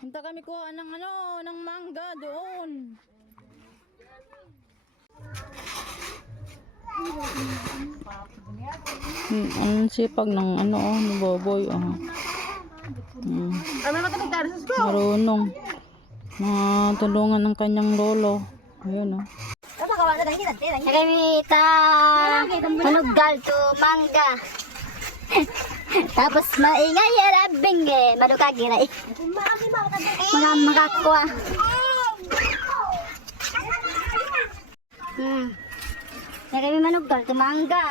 Punta kami kuha ng ng mangga doon. Ang sipag ng ni Boboy, marunong. Matulungan ng kanyang lolo. Ayun, Nagamita manugal to mangga. Tapos maingay yarabing madukagira mga makakuha. Nagami manugal to mangga.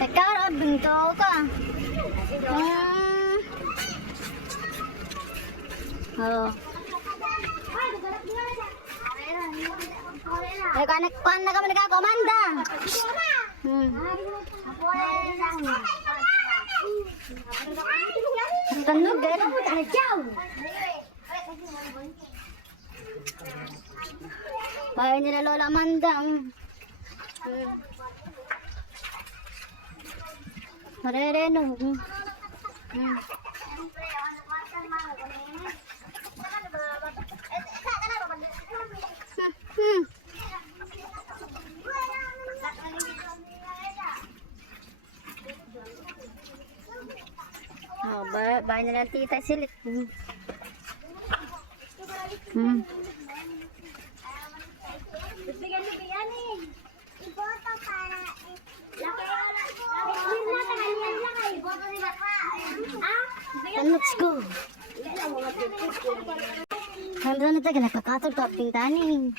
Nakarabing to ka. Oh. Kuan na kami nagkakomanda. Tanog gaya na po tayo dyan. Bahay nila Lola Amanda. Marereno. Bahay nila tita silit. Let's go. Handa na tayo nakakatol to aping taning.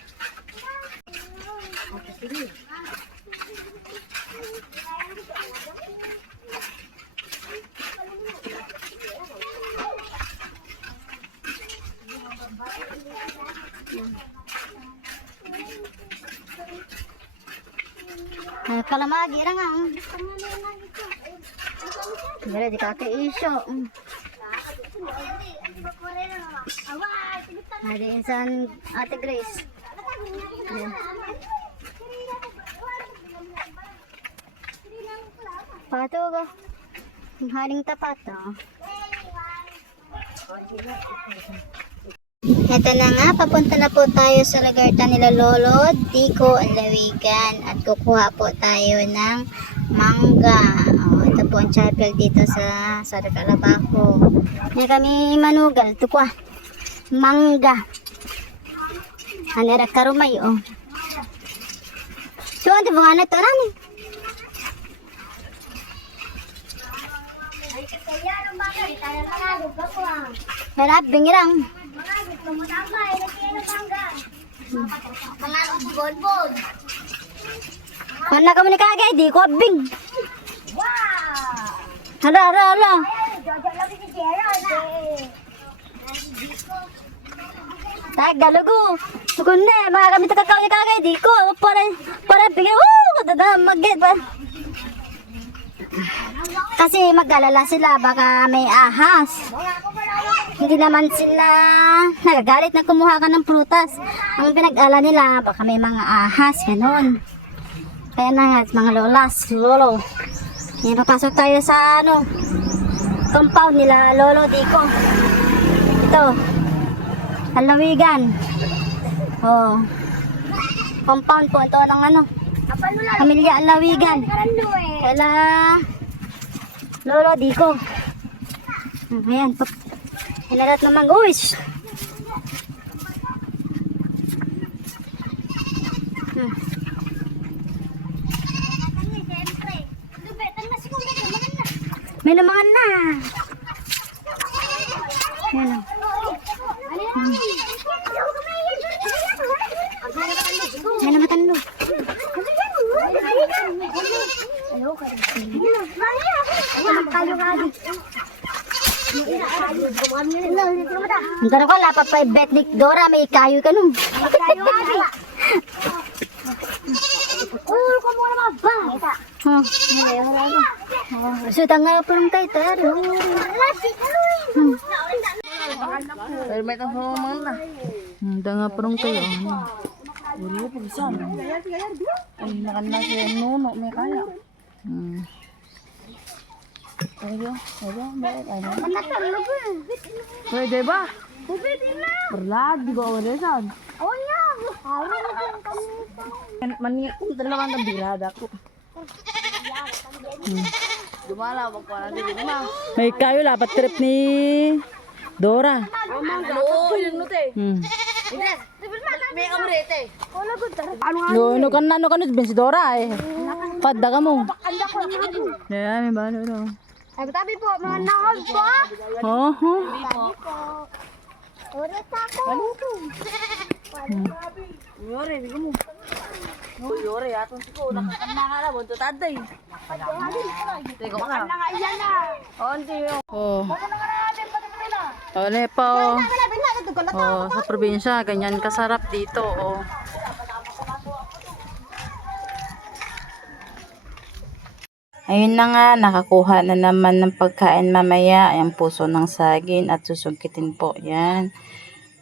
Kalamagi ra nga. Dere di kaka-isyo. Ada insan Ate Grace. Pato ko. Haling tapat. Ito na nga, papunta na po tayo sa lagarta nila Lolo Dico Alawigan at kukuha po tayo ng mangga. Ito po ang chapel dito sa Calabaco. May kami manugal, ito po mangga. Hanera karumay So, ano ba nga na ito namin? Harap, bingirang. Mana kami ni kagay, di ko bing. Hala. Tagalugo. Kunde, mga kami takakaw ni kagay, di ko. Para bingay, mag-get ba? Kasi mag-alala sila, baka may ahas. Hindi naman sila nagagalit na kumuha ka ng prutas. Ang pinag-ala nila, baka may mga ahas, gano'n. Kaya na nga, mga lolo. Yan, papasok tayo sa compound nila Lolo Dico. Ito, Alawigan. Compound po ito ng pamilya Alawigan. Kaya Lolo Dico. Ayan, hinarat naman guys. May namangan na. Ayan. May namatan no. Antara ko lapat pa betnik Dora may kayo ka nung. Ko mo na ba? So tanggal pa lang tayo taro. May tanong na. Tanga pa lang tayo. Wala pa bisa. Ay nakanda si Nuno may kaya. Ayo, bakit ano? Pwede ba? Berlad, di ba ako resan? Oh, yeah. Ano na din kami? Maniyak kong dalawang nabirada ko. Dumala, magpala din ma. May kayo lapat trip ni Dora. Oo, ilang nute. May amrete. No kan ben si Dora eh. Padda ka mo. Yeah, may balo daw. Tabi po, mga nakag po. Oh. Ulit ako. Yore, bigyan mo. Yore, atong siko. Nakakama ka na, bunto taday. Teka ka. Oh. Ole po. Oh, sa probinsya ganyan kasarap dito, oh. Ayun na nga, nakakuha na naman ng pagkain mamaya. Ayan, puso ng saging at susungkitin po. Yan.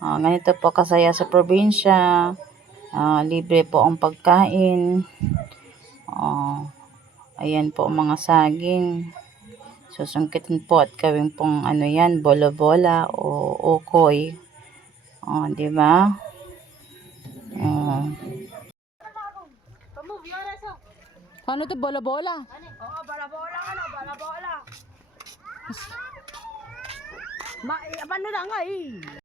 Ganito po kasaya sa probinsya. Libre po ang pagkain. Ayan po mga saging. Susungkitin po at gawin pong ano yan, bola-bola o ukoy. Di ba? Paano to bola-bola? Oo, bala-bola ka na, bala-bola. Paano na nga eh?